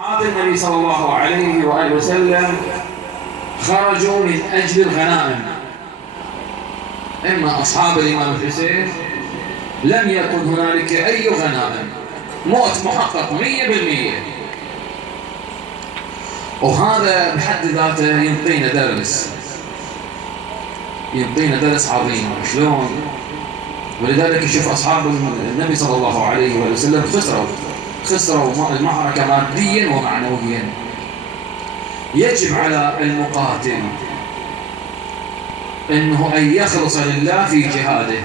أصحاب النبي صلى الله عليه وآله وسلم خرجوا من أجل الغنائم. إما أصحاب الإمام الحسين لم يكن هنالك أي غنائم، موت محقق 100%. وهذا بحد ذاته ينطينا درس عظيم. شلون؟ ولذلك يشوف أصحاب النبي صلى الله عليه وسلم خسروا المعركة ماديا ومعنويا. يجب على المقاتل أنه أن يخلص لله في جهاده،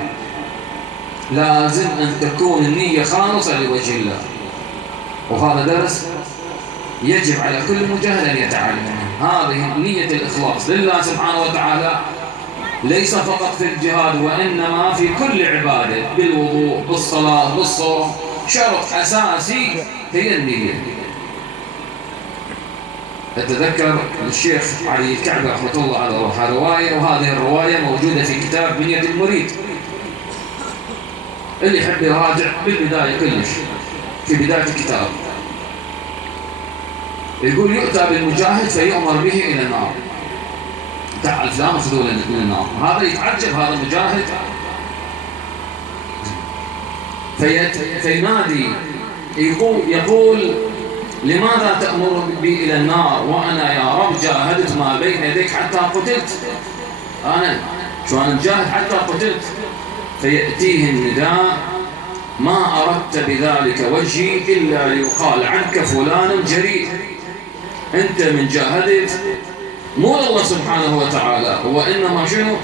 لازم أن تكون النية خالصة لوجه الله. وهذا درس يجب على كل مجاهد أن يتعلمه، هذه نية الإخلاص لله سبحانه وتعالى، ليس فقط في الجهاد وإنما في كل عبادة، بالوضوء، بالصلاة، بالصوم. شرط أساسي هي النية. أتذكر الشيخ علي الكعبي رحمة الله على روحه رواية، وهذه الرواية موجودة في كتاب بنية المريد، اللي يحب يراجع بالبداية كلش في بداية الكتاب. يقول: يؤتى بالمجاهد فيؤمر به إلى النار، تعال فلان اخذوه للنار. هذا يتعجب هذا المجاهد، فينادي يقول: لماذا تأمر بي إلى النار وأنا يا رب جاهدت ما بين يديك حتى قتلت؟ أنا شو أنا مجاهد حتى قتلت؟ فيأتيه النداء: ما أردت بذلك وجهي إلا ليقال عنك فلان جريء. أنت من جاهدت مو الله سبحانه وتعالى، وإنما شنو؟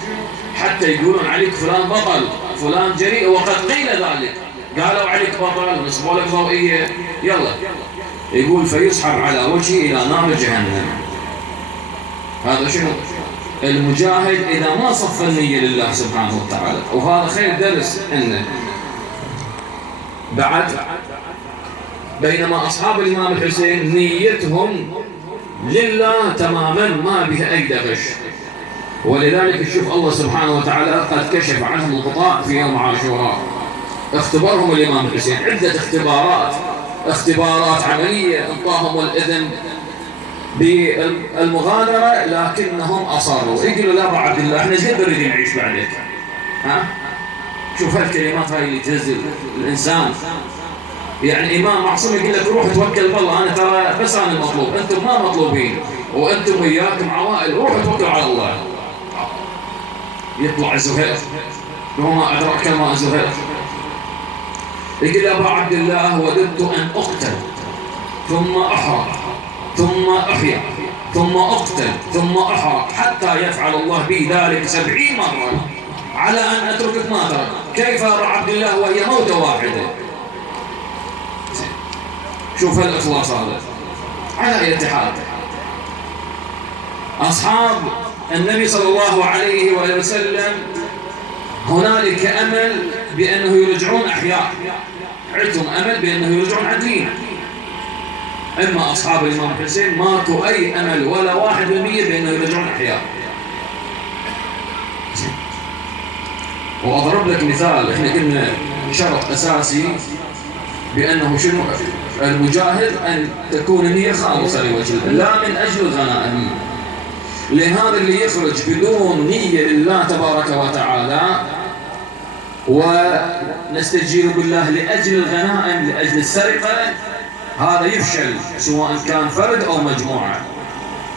حتى يقولون عليك فلان بطل، فلان جريء، وقد قيل ذلك، قالوا عليك بطل ونصبوا لك ضوئية. يلا، يقول: فيسحب على وجهه إلى نار جهنم. هذا شنو؟ المجاهد إذا ما صف النية لله سبحانه وتعالى. وهذا خير درس إنه بعد، بينما أصحاب الإمام الحسين نيتهم لله تماما، ما بها أي دغش. ولذلك شوف الله سبحانه وتعالى قد كشف عنهم الغطاء في يوم عاشوراء. اختبرهم الإمام الحسين عدة اختبارات عملية، انطاهم الإذن بالمغادرة لكنهم أصروا. يقولوا: لا أبا عبد الله، احنا جد نريد نعيش بعدك. شوف هالكلمات هاي اللي تهز الإنسان. يعني إمام معصوم يقول لك: روح توكل بالله، أنا ترى بس أنا المطلوب، أنتم ما مطلوبين، وأنتم وياكم عوائل، روحوا توكلوا على الله. يطلع زهير وما أدرك ما زهير، يقول: يا أبا عبد الله، وددت أن أقتل ثم أحرق ثم أحيا ثم أقتل ثم أحرق حتى يفعل الله بي ذلك 70 مرة على أن أتركك ما ترك. كيف يا أبا عبد الله وهي موتة واحدة؟ شوف الإخلاص هذا. على أي حال، أصحاب النبي صلى الله عليه وآله وسلم هنالك أمل بأنه يرجعون أحياء، عندهم أمل بأنه يرجعون عدلين. أما أصحاب الإمام الحسين ماكو أي أمل ولا 1% بأنه يرجعون أحياء. وأضرب لك مثال، إحنا قلنا شرط أساسي بأنه شنو؟ المجاهد أن تكون النية خالصة لوجه الله، لا من أجل الغنائم. لهذا اللي يخرج بدون نية لله تبارك وتعالى ونستجير بالله لأجل الغنائم، لأجل السرقة، هذا يفشل سواء كان فرد أو مجموعة.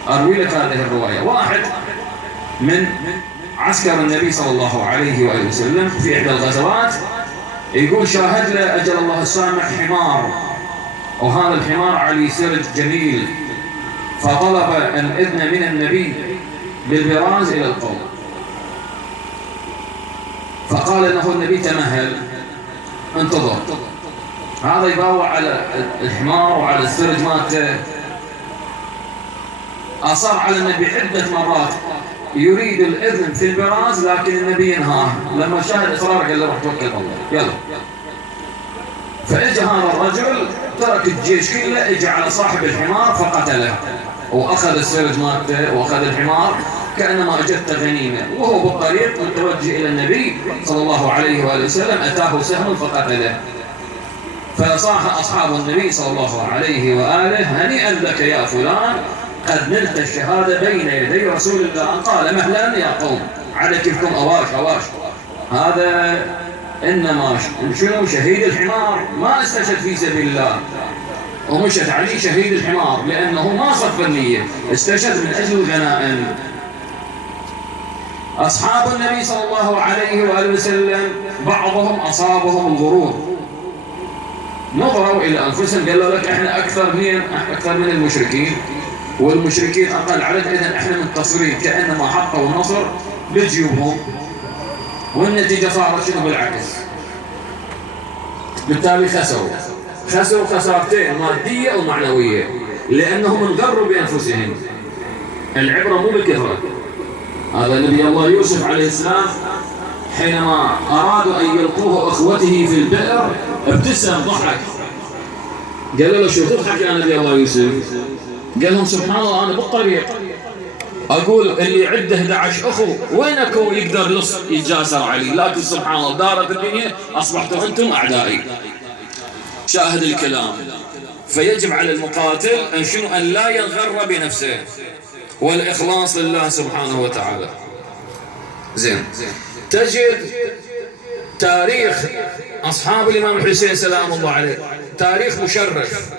أروي لك هذه الرواية. واحد من عسكر النبي صلى الله عليه وآله وسلم في إحدى الغزوات، يقول: شاهد له أجل الله السامع حمار، وهذا الحمار عليه سرج جميل، فطلب الإذن من النبي بالبراز إلى القوم. فقال له النبي: تمهل، انتظر. هذا يباوع على الحمار وعلى السرج مالته. أصر على النبي عدة مرات يريد الإذن في البراز، لكن النبي ينهاه. لما شاهد إصرار قال له: روح توكل الله، يلا. فإجا هذا الرجل ترك الجيش كله، إجا على صاحب الحمار فقتله، وأخذ السرج مالته وأخذ الحمار كأنما أجدت غنيمة. وهو بالطريق متوجه إلى النبي صلى الله عليه وآله وسلم، أتاه سهم فقتله. فصاح أصحاب النبي صلى الله عليه وآله: هنيئا لك يا فلان، قد نلت الشهادة بين يدي رسول الله. قال: مهلا يا قوم، على كيفكم أواش. هذا إنما شنو شهيد الحمار، ما استشهد في سبيل الله، ومشت عليه شهيد الحمار لأنه ما صف النية، استشهد من أجل الغنائم. أصحاب النبي صلى الله عليه وآله وسلم بعضهم أصابهم الغرور، نظروا إلى أنفسهم قالوا لك إحنا أكثر من المشركين، والمشركين أقل عدد، إذن إحنا منتصرين، كأنما حقوا النصر بجيوبهم، والنتيجة صارت شنو؟ بالعكس. بالتالي خسروا خسارتين مادية ومعنوية، لأنهم انغروا بأنفسهم. العبرة مو بالكثرة. هذا نبي الله يوسف عليه السلام حينما أرادوا أن يلقوه أخوته في البئر ابتسم ضحك، قال له: شو تضحك يا نبي الله يوسف؟ قال لهم: سبحان الله، أنا بالطريق أقول اللي عنده 11 أخو وينكو يقدر لص يتجاسر علي، لكن سبحان الله دارت الدنيا أصبحتوا أنتم أعدائي. شاهد الكلام. فيجب على المقاتل أن شنو؟ أن لا ينغر بنفسه، والإخلاص لله سبحانه وتعالى. زين. تجد تاريخ أصحاب الإمام الحسين سلام الله عليه تاريخ مشرف.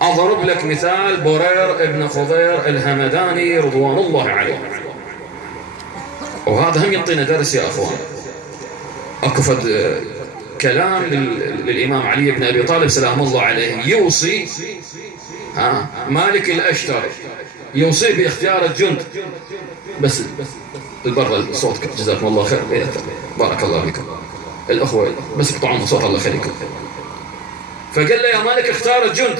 أضرب لك مثال: برير ابن خضير الهمداني رضوان الله عليه، وهذا هم يعطينا درس يا أخوان. أكفد كلام للإمام علي بن أبي طالب سلام الله عليه يوصي مالك الأشتر، يوصي باختيار الجند. بس البر الصوت، جزاكم الله خير، بارك الله فيكم الأخوة، بس اقطعوا صوت الله يخليكم. فقال له: يا مالك اختار الجند،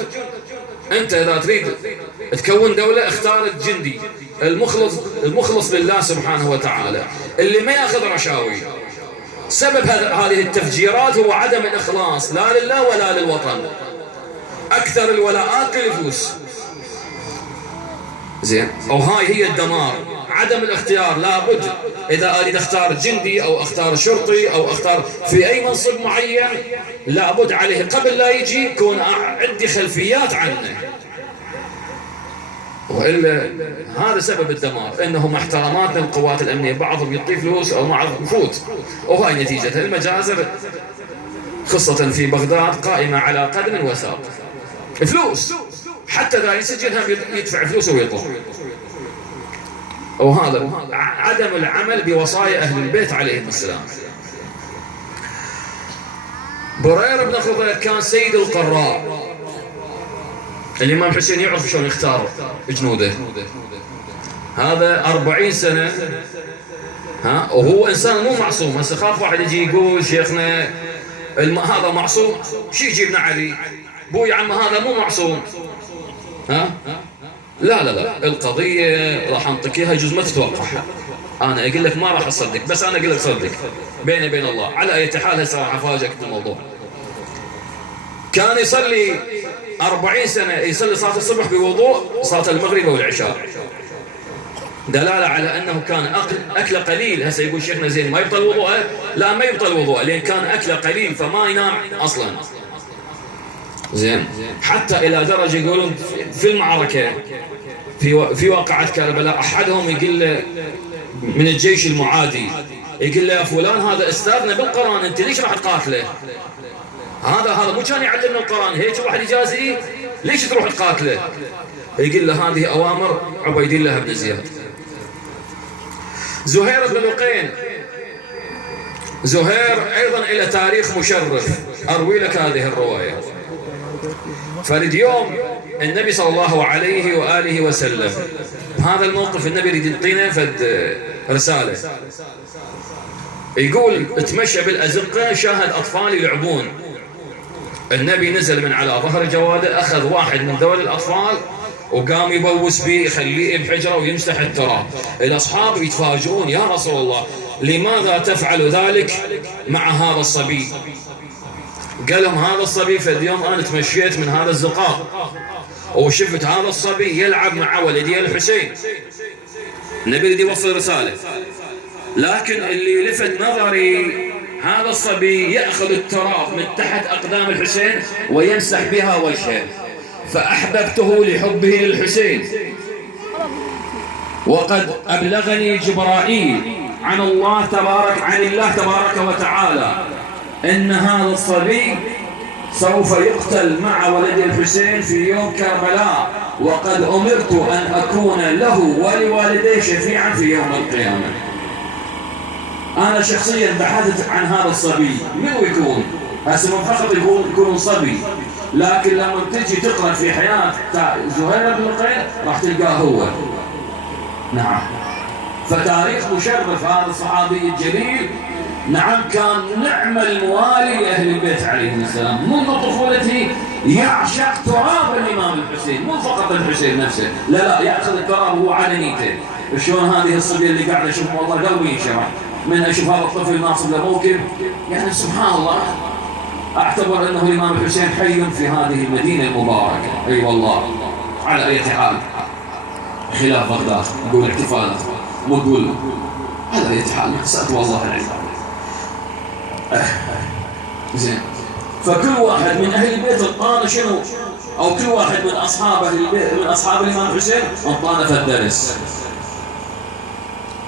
أنت إذا تريد تكون دولة اختار الجندي المخلص لله سبحانه وتعالى، اللي ما يأخذ رشاوي. سبب هذه التفجيرات هو عدم الإخلاص، لا لله ولا للوطن، أكثر الولاءات للفلوس. زين. وهاي هي الدمار، عدم الاختيار. لابد إذا أريد أختار جندي أو أختار شرطي أو أختار في أي منصب معين، لابد عليه قبل لا يجي يكون عندي خلفيات عنه، وإلا هذا سبب الدمار. إنه مع احتراماتنا للقوات الأمنية بعضهم يعطي فلوس أو معهم يفوت، وهاي نتيجة المجازر، خاصة في بغداد، قائمة على قدم وساق. فلوس، حتى ذا يسجن هم يدفع فلوس ويطلع. وهذا عدم العمل بوصايا أهل البيت عليهم السلام. برير بن خضير كان سيد القراء. الإمام حسين يعرف شلون يختار جنوده. هذا 40 سنة، وهو إنسان مو معصوم. هسه خاف واحد يجي يقول: شيخنا هذا معصوم، شو يجيبنا علي؟ بوي عم هذا مو معصوم. لا، القضية راح أنطيك إياها، يجوز ما تتوقعها. أنا أقول لك ما راح أصدق، بس أنا أقول لك صدق بيني بين الله. على أي حال هسه راح أفاجئك بالموضوع. كان يصلي 40 سنة، يصلي صلاة الصبح بوضوء، صلاة المغرب والعشاء، دلالة على أنه كان أكله قليل. هسه يقول شيخنا زين ما يبطل وضوءه؟ لا، ما يبطل وضوءه، لأن كان أكله قليل فما ينام أصلا. زين. حتى إلى درجة يقولون في المعركة في واقعة كربلاء أحدهم يقول له من الجيش المعادي، يقول له: يا فلان هذا أستاذنا بالقرآن، أنت ليش راح تقاتله؟ هذا مو كان يعلمنا القرآن، هيك واحد يجازي ليش تروح تقاتله؟ يقول له: هذه أوامر عبيد الله بن زياد. زهير بن لقين، زهير أيضا إلى تاريخ مشرف، أروي لك هذه الرواية. فرد يوم النبي صلى الله عليه وآله وسلم بهذا الموقف النبي يريد يعطينا فد رسالة، يقول: تمشى بالأزقة، شاهد أطفال يلعبون. النبي نزل من على ظهر جواده، أخذ واحد من ذول الأطفال وقام يبوس به، يخليه بحجرة ويمسح التراب. الأصحاب يتفاجئون: يا رسول الله، لماذا تفعل ذلك مع هذا الصبي؟ قال لهم: هذا الصبي فد يوم أنا تمشيت من هذا الزقاق وشفت هذا الصبي يلعب مع ولدي الحسين. النبي يريد يوصل رسالة، لكن اللي لفت نظري هذا الصبي يأخذ التراب من تحت أقدام الحسين ويمسح بها وجهه، فأحببته لحبه للحسين. وقد أبلغني جبرائيل عن الله تبارك وتعالى إن هذا الصبي سوف يقتل مع ولد الحسين في يوم كربلاء، وقد أمرت أن أكون له ولوالديه شفيعا في يوم القيامة. أنا شخصيا بحثت عن هذا الصبي، من يكون؟ هسه مو فقط يكون صبي، لكن لما تجي تقرأ في حياة زهير بن القيس راح تلقاه هو. نعم، فتاريخ مشرف هذا الصحابي الجليل. نعم، كان نعم الموالي لأهل البيت عليهم السلام، منذ طفولته يعشق تراب الإمام الحسين، مو فقط الحسين نفسه، لا يأخذ التراب هو على نيته. شلون هذه الصبية اللي قاعدة أشوف والله قلبي ينشرح من أشوف هذا الطفل ناصب لموكب، يعني سبحان الله. أعتبر أنه الإمام الحسين حي في هذه المدينة المباركة. أي والله. على أي حال خلاف بغداد نقول احتفالات، مو تقول على أي حال مسألة والله العظيم. زين، فكل واحد من أهل البيت انطانا شنو؟ أو كل واحد من أصحاب أهل البيت من أصحاب الإمام الحسين انطانا في الدرس.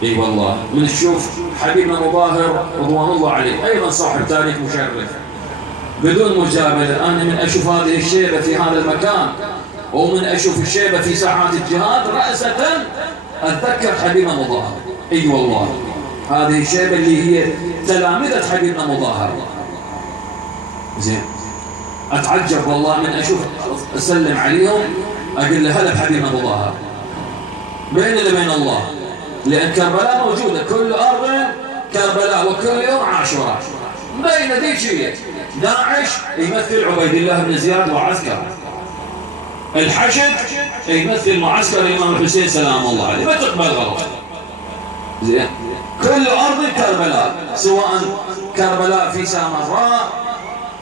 اي والله. من تشوف حبيبنا مظاهر رضوان الله عليه ايضا صاحب تاريخ مشرف بدون مجامله. انا من اشوف هذه الشيبه في هذا المكان ومن اشوف الشيبه في ساحات الجهاد راسه اتذكر حبيبنا مظاهر. اي والله، هذه الشيبه اللي هي تلامذه حبيبنا مظاهر. زين، اتعجب والله من اشوف اسلم عليهم اقول له هلا بحبيبنا مظاهر، بيننا وبين الله، لأن كربلاء موجودة كل أرض كربلاء وكل يوم عاشوراء. بين ذي شيء داعش يمثل عبيد الله بن زياد وعسكر، الحشد يمثل معسكر الإمام الحسين سلام الله عليه. ما تقبل غلط. زين، كل أرض كربلاء، سواء كربلاء في سامراء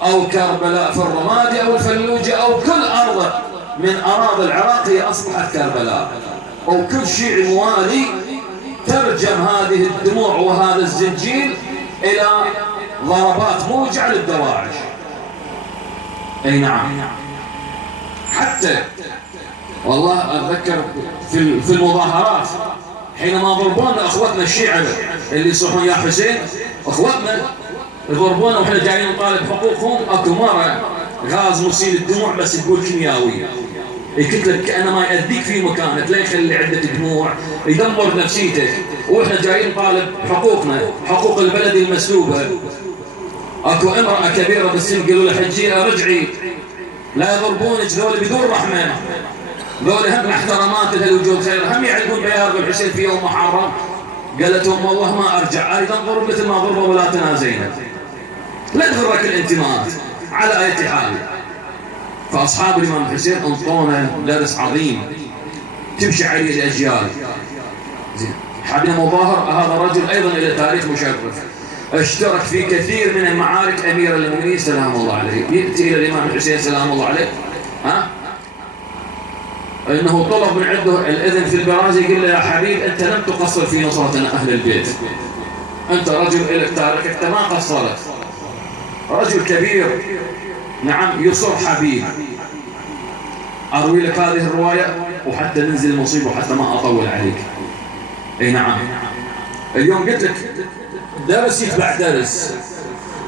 أو كربلاء في الرمادي أو الفلوجة أو كل أرض من أراضي العراق هي أصبحت كربلاء. وكل شيء موالي ترجم هذه الدموع وهذا الزنجيل إلى ضربات موجعة للدواعش. أي نعم، حتى والله أتذكر في المظاهرات حينما ضربونا أخوتنا الشيعة اللي يصيحون يا حسين، أخوتنا يضربونا وإحنا جايين نطالب حقوقهم. أكو مرة غاز مسيل الدموع بس تقول كيميائي، يكتلك كأنما يأذيك في مكانك، لا يخلي عدة دموع، يدمر نفسيتك. وإحنا جايين نطالب حقوقنا، حقوق البلد المسلوبة. أكو امرأة كبيرة بالسن قالوا لها حجية رجعي، لا يضربونك ذول بدون رحمة، ذول هم احترامات للوجود خير، هم يعلقون بيارب الحسين في يوم محرم. قالت لهم والله ما أرجع، أيضا ضرب مثل ما ضربوا ولاتنا زينب، لا تغرك الانتماءات على أي حال. فأصحاب الإمام الحسين انطونا درس عظيم تمشي عليه الأجيال. زين، حبيبنا مظاهر هذا رجل أيضا إلى تاريخ مشرف، اشترك في كثير من المعارك أمير المؤمنين سلام الله عليه. يأتي إلى الإمام الحسين سلام الله عليه إنه طلب من عنده الإذن في البرازي، يقول له يا حبيب أنت لم تقصر في نصرتنا أهل البيت، أنت رجل إلى تاريخ، أنت ما قصرت، رجل كبير. نعم، يصر حبيب. أروي لك هذه الرواية وحتى ننزل المصيبة وحتى ما أطول عليك. أي نعم، اليوم قلت لك درس يتبع درس.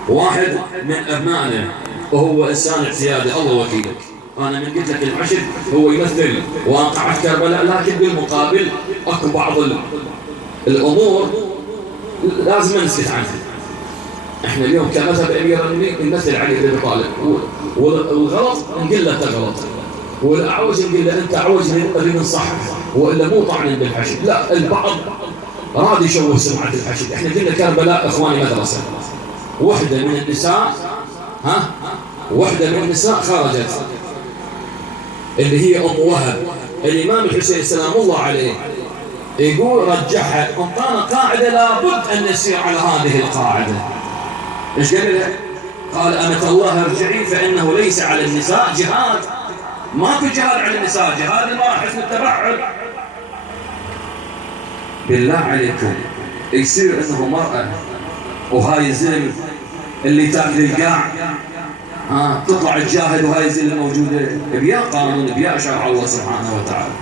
واحد من أبنائنا وهو إنسان اعتيادي الله وكيلك، أنا من قلت لك الحشد هو يمثل واقعة كربلاء، لكن بالمقابل أكو بعض الأمور لازم نسكت عنها. احنا اليوم كمذهب امير المؤمنين نمثل علي بن ابي طالب، والغلط نقول له انت غلط، والاعوج نقول له انت اعوج اللي ننصح، والا مو طعن بالحشد. لا، البعض راد يشوه سمعه الحشد. احنا قلنا كربلاء اخواني مدرسه، وحده من النساء وحده من النساء خرجت اللي هي ام وهب. الامام الحسين سلام الله عليه يقول رجعها، انطانا قاعده لابد ان نسير على هذه القاعده. ايش قال له؟ قال أمة الله ارجعي فإنه ليس على النساء جهاد، ماكو جهاد على النساء، جهاد المرأة حسن التبعد. بالله عليكم يصير انه مرأة وهاي الزلم اللي تاكل القاع، تطلع الجاهد وهاي الزلة موجودة، بيا قانون بيا شرع الله سبحانه وتعالى.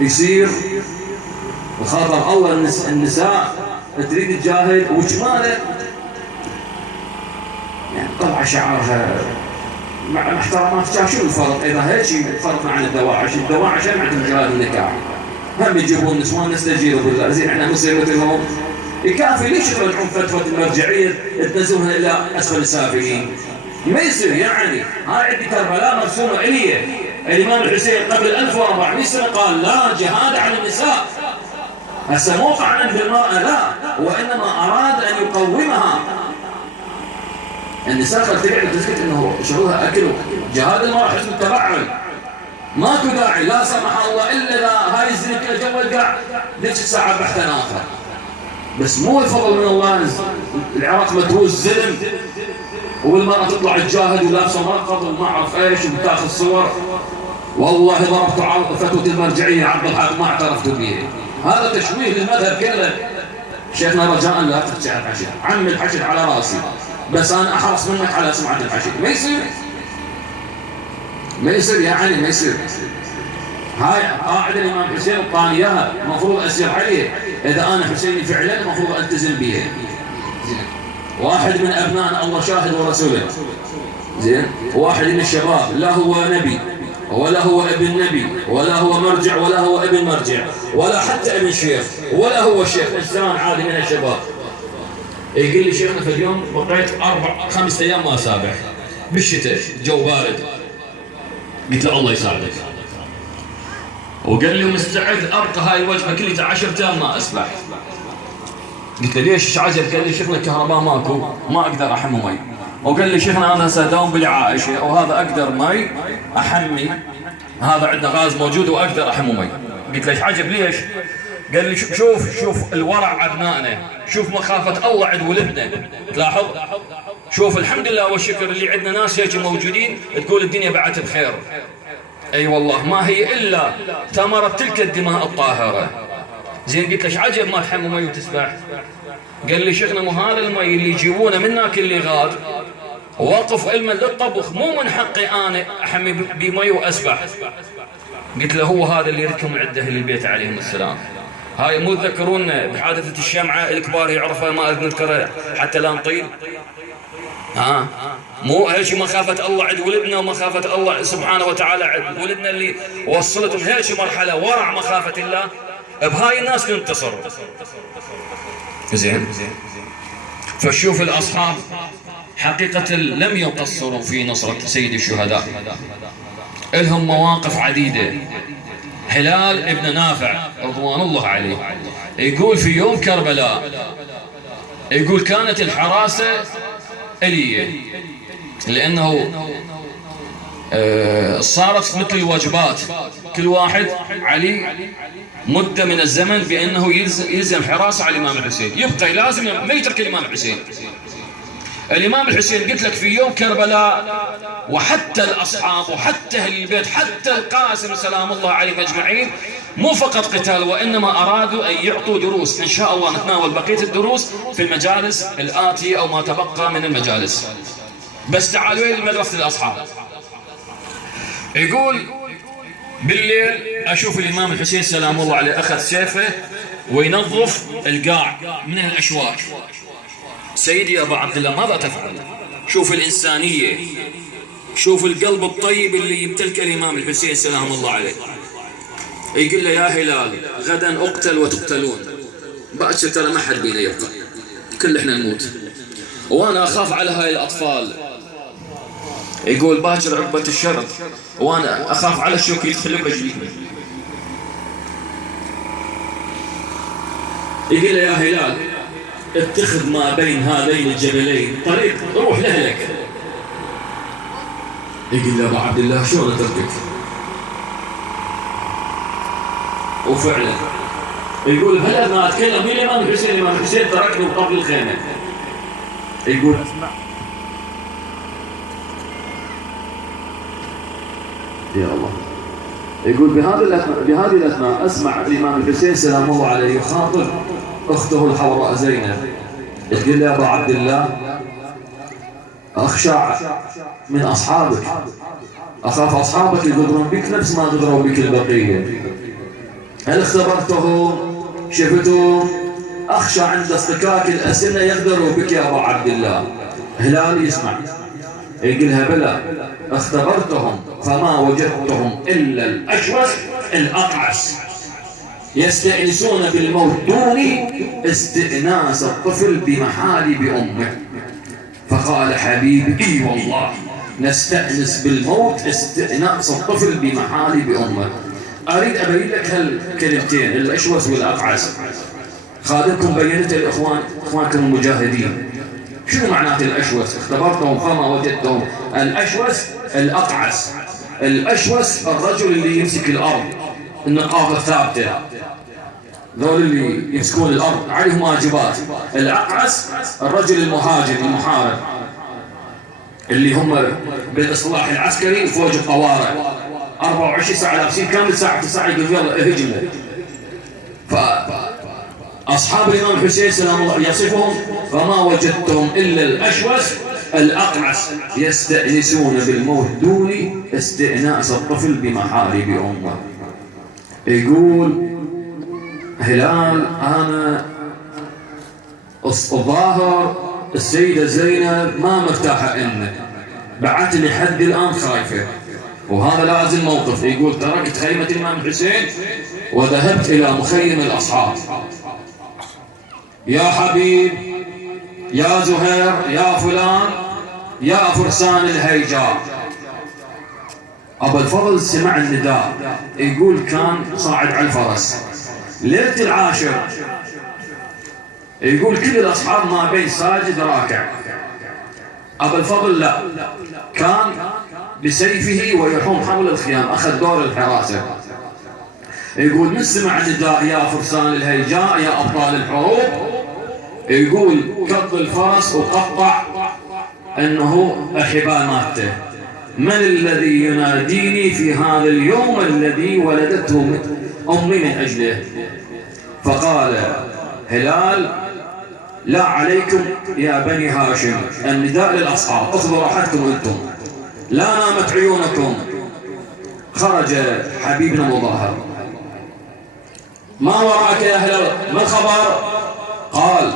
يصير وخاطر الله النساء تريد تجاهد وشماله يعني طلع شعرها مع احترامات. شو الفرق اذا هيك فرقنا عن الدواعش؟ الدواعش ما عندهم جهاد النكاح، هم يجيبون نسوان نستجيروا بالله. زين احنا مصيبتهم يكافي. ليش ترجعون فتره المرجعيه تنزلونها الى اسفل السافلين؟ ما يصير يعني. هاي عندي كربلاء مرسومه الي. الامام الحسين قبل 1400 سنه قال لا جهاد على النساء. هسه مو طعنا بالمراه لا، وانما اراد ان يقومها. النساء قد تقعد تسكت انه شغلها اكل. جهاد المراه حسن التبعل، ماكو داعي لا سمح الله الا اذا هاي الزنا كلها جو القاع ذيك الساعه بحثا اخر. بس مو الفضل من الله. العراق متروس زلم والمرأة تطلع تجاهد ولابسه مرقط وما اعرف ايش وبتاخذ صور. والله ضربت عرض فتوى المرجعيه عبد الحق ما اعترفتوا بيه. هذا تشويه للمذهب كله. شيخنا رجاء لا تحكي على الحشد، عم الحشد على راسي، بس انا احرص منك على سمعه الحشد. ما يصير، ما يصير يعني ما يصير. هاي قاعده الامام حسين وقال اياها المفروض اسير عليه. اذا انا حسيني فعلا المفروض التزم بها. زين، واحد من ابنائنا الله شاهد ورسوله. زين، واحد من الشباب لا هو نبي ولا هو ابن نبي ولا هو مرجع ولا هو ابن مرجع ولا حتى ابن شيخ ولا هو شيخ، انسان عادي من الشباب. يقول لي شيخنا في اليوم بقيت 4-5 ايام ما اسابح بالشتاء، جو بارد. قلت له الله يساعدك. وقال لي مستعد ابقى هاي الوجبه كلها 10 ايام ما اسبح. قلت له ليش ايش عجب؟ قال لي شيخنا الكهرباء ماكو، ما اقدر احمي مي. وقال لي شيخنا انا ساداوم بالعائشه وهذا اقدر مي احمي، هذا عندنا غاز موجود واقدر احمي مي. قلت له ايش عجب ليش؟ قال لي شوف الورع ابنائنا، شوف مخافه الله عند ولدنا. تلاحظ؟ شوف الحمد لله والشكر اللي عندنا ناس هيك موجودين تقول الدنيا بعد بخير. اي والله ما هي الا ثمره تلك الدماء الطاهره. زين، قلت له ايش عجب ما تحمي مي وتسبح؟ قال لي شيخنا مو هذا المي اللي يجيبونه منك اللي غاد وقف علما للطبخ، مو من حقي انا احمي بمي واسبح. قلت له هو هذا اللي يركم عند اهل البيت عليهم السلام. هاي مو تذكرون بحادثه الشمعه الكبار يعرفها ما نذكرها حتى لا نطيل. مو هيك مخافه الله عند ولدنا ومخافه الله سبحانه وتعالى عند ولدنا اللي وصلتهم هيك مرحله ورع مخافه الله. بهاي الناس ننتصر. زين، فشوف الاصحاب حقيقه لم يقصروا في نصره سيد الشهداء. لهم مواقف عديده. هلال ابن نافع رضوان الله عليه يقول في يوم كربلاء، يقول كانت الحراسه اليه لانه صارت مثل الوجبات، كل واحد علي مدة من الزمن بأنه يلزم حراسة على الإمام الحسين، يبقى لازم ما يترك الإمام الحسين. الإمام الحسين قلت لك في يوم كربلاء وحتى الأصحاب وحتى أهل البيت حتى القاسم سلام الله عليه أجمعين مو فقط قتال، وإنما أرادوا أن يعطوا دروس. إن شاء الله نتناول بقية الدروس في المجالس الآتية أو ما تبقى من المجالس. بس تعالوا إلى مدرسة الأصحاب. يقول بالليل أشوف الإمام الحسين سلام الله عليه أخذ سيفه وينظف القاع من الأشواك. سيدي يا أبا عبد الله ماذا تفعل؟ شوف الإنسانية، شوف القلب الطيب اللي يمتلكه الإمام الحسين سلام الله عليه. يقول له يا هلال غدا أقتل وتقتلون، باكر ترى ما حد بينا يبقى، كل احنا نموت، وأنا أخاف على هاي الأطفال. يقول باكر عقبة الشرط وانا اخاف على الشوك يدخل برجليهم. يقول له يا هلال اتخذ ما بين هذين الجبلين طريق روح لهلك. يقول له ابو عبد الله شلون اتركك؟ وفعلا يقول هلا ما اتكلم مين الامام الحسين؟ الامام الحسين تركني قبل الخيمه. يقول يا الله. يقول بهذه الأثناء أسمع الإمام الحسين سلام الله عليه يخاطب أخته الحوراء زينب. تقول له يا أبا عبد الله أخشى من أصحابك، أخاف أصحابك يغدرون بك نفس ما غدروا بك البقية. هل اختبرتهم؟ شفتهم؟ أخشى عند اصطكاك الأسنة يغدروا بك يا أبا عبد الله. هلال يسمع يقولها بلى، اختبرتهم فما وجدتهم إلا الأشوش الأقعس يستأنسون بالموت دون استئناس الطفل بمحالب أمه. فقال حبيبي اي والله نستأنس بالموت استئناس الطفل بمحالب أمه. أريد أبين لك هالكلمتين الأشوس والأقعس، خادمكم بينت الإخوان إخوانكم المجاهدين شنو معنات الأشوس؟ اختبرتهم فما وجدتهم. الأشوس الأقعس. الأشوس الرجل اللي يمسك الأرض النقاط الثابتة، ذول اللي يمسكون الأرض عليهم واجبات. الأقعس الرجل المهاجم المحارب اللي هم بالإصلاح العسكري فوق الطوارئ 24 ساعة لابسين كامل، ساعة 9 يقول يلا اهجمنا. فأصحاب الإمام الحسين سلام الله يصفهم فما وجدتهم إلا الأشوس الأقعس يستأنسون بالموت دون استئناس الطفل بمحارب أمه. يقول هلال أنا الظاهر السيدة زينب ما مرتاحة إنه بعت لي حد الآن خايفة، وهذا لازم موقف. يقول تركت خيمة الإمام الحسين وذهبت إلى مخيم الأصحاب. يا حبيب، يا زهير، يا فلان، يا فرسان الهيجاء. أبو الفضل سمع النداء، يقول كان صاعد على الفرس ليلة العاشر، يقول كل الأصحاب ما بين ساجد راكع. أبو الفضل لا، كان بسيفه ويحوم حول الخيام، أخذ دور الحراسة. يقول من سمع النداء يا فرسان الهيجاء يا أبطال الحروب، يقول كض الفرس وقطع أنه الحبال مالته. من الذي يناديني في هذا اليوم الذي ولدته أمي من أجله؟ فقال هلال لا عليكم يا بني هاشم، النداء للأصحاب، اخذوا راحتكم أنتم، لا نامت عيونكم. خرج حبيبنا مظاهر. ما وراك يا هلال؟ ما الخبر؟ قال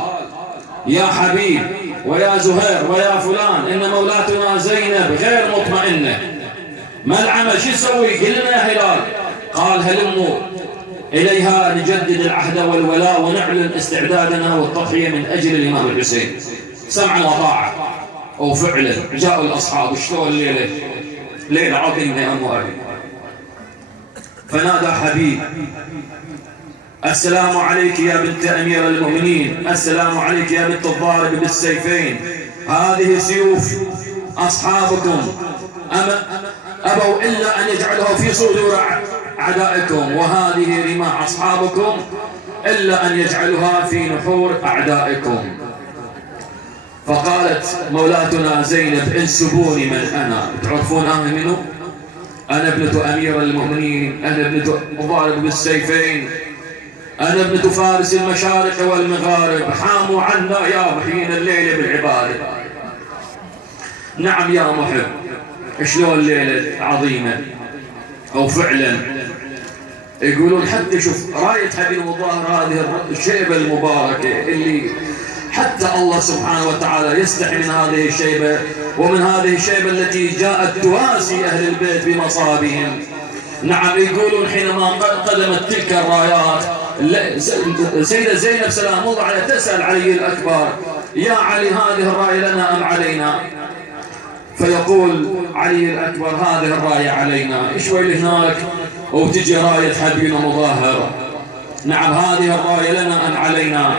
يا حبيب ويا زهير ويا فلان إن مولاتنا زينب غير مطمئنة. ما العمل؟ شو نسوي؟ قل لنا يا هلال. قال هلموا إليها نجدد العهد والولاء ونعلن استعدادنا والتضحية من أجل الإمام الحسين. سمعا وطاعة. وفعلا جاءوا الأصحاب. شلون الليلة؟ ليلة عظيمة يا أموالي. فنادى حبيب السلام عليك يا بنت أمير المؤمنين، السلام عليك يا بنت الضارب بالسيفين، هذه سيوف أصحابكم أبوا إلا أن يجعلها في صدور أعدائكم، وهذه رماح أصحابكم إلا أن يجعلها في نحور أعدائكم. فقالت مولاتنا زينب انسبوني من أنا. تعرفون أنا منه؟ أنا ابنة أمير المؤمنين، أنا ابنة الضارب بالسيفين، أنا ابنة فارس المشارق والمغارب، حاموا عنا يا محيين الليلة بالعبادة. نعم يا محب، شلون الليلة عظيمة. أو فعلا يقولون حتى شوف راية حبيب المظاهر هذه الشيبة المباركة اللي حتى الله سبحانه وتعالى يستحي من هذه الشيبة، ومن هذه الشيبة التي جاءت تواسي أهل البيت بمصابهم. نعم يقولون حينما قدمت تلك الرايات سيدة زينب سلام الله عليها تسأل علي الأكبر يا علي هذه الراية لنا أم علينا؟ فيقول علي الأكبر هذه الراية علينا. شوي هناك وتجي راية حبيبنا مظاهر. نعم هذه الراية لنا أم علينا؟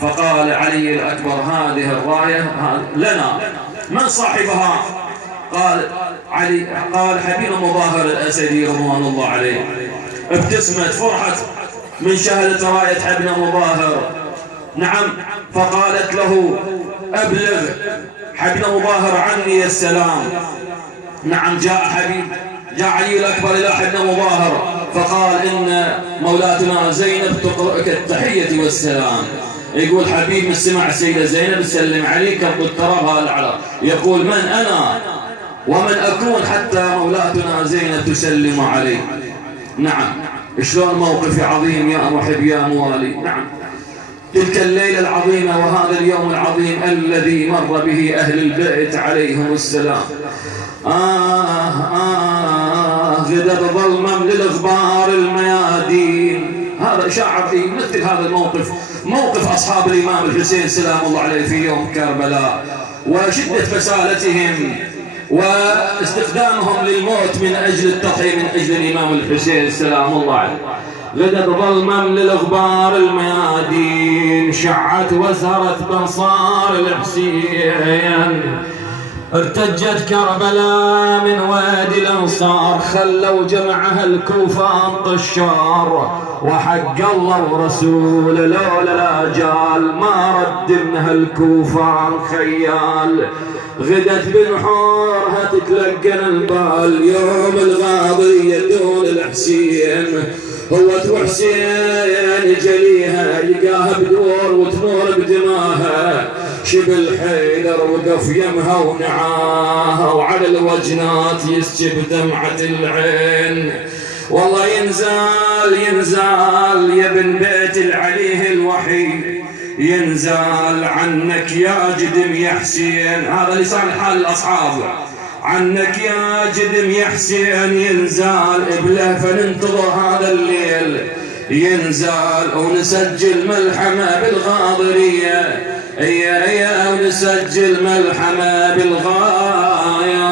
فقال علي الأكبر هذه الراية لنا. من صاحبها؟ قال علي. قال حبيبنا مظاهر الأسدي رضوان الله عليه. ابتسمت فرحت من شهدت راية حبيبنا مظاهر. نعم فقالت له أبلغ حبيبنا مظاهر عني السلام. نعم جاء علي الأكبر إلى حبيبنا مظاهر فقال إن مولاتنا زينب تقرأك التحية والسلام. يقول حبيب من سمع السيدة زينب تسلم عليك قلت ترى العرب. يقول من أنا ومن أكون حتى مولاتنا زينب تسلم علي. نعم شلون موقف عظيم يا محب يا موالي. نعم تلك الليلة العظيمة وهذا اليوم العظيم الذي مر به أهل البيت عليهم السلام. غدت ظلما للغبار الميادين. هذا شعر في مثل هذا الموقف، موقف أصحاب الإمام الحسين سلام الله عليه في يوم كربلاء، وشدة فسالتهم واستخدامهم للموت من أجل التضحية من أجل الإمام الحسين سلام الله عليه. غدت ظلما للغبار الميادين، شعت وزهرت بنصار الحسين، ارتجت كربلاء من وادي الأنصار، خلوا جمعها الكوفان طشار، وحق الله ورسوله لولا الآجال ما رد منها الكوفان خيال. غدت بنحورها تتلقن البال، يوم الغاضية دون الحسين، هو حسين جليها يلقاها بدور وتنور بدماها، شبل حيدر وقف يمها ونعاها، وعلى الوجنات يسجب دمعة العين. والله ينزال يا ابن بيت العليه الوحيد، ينزال عنك يا جدم يا حسين. هذا لسان حال الأصحاب، عنك يا جدم يا حسين ينزال إبله، فننتظر هذا الليل ينزال ونسجل ملحمة بالغاضرية، ونسجل ملحمة بالغاية.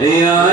يا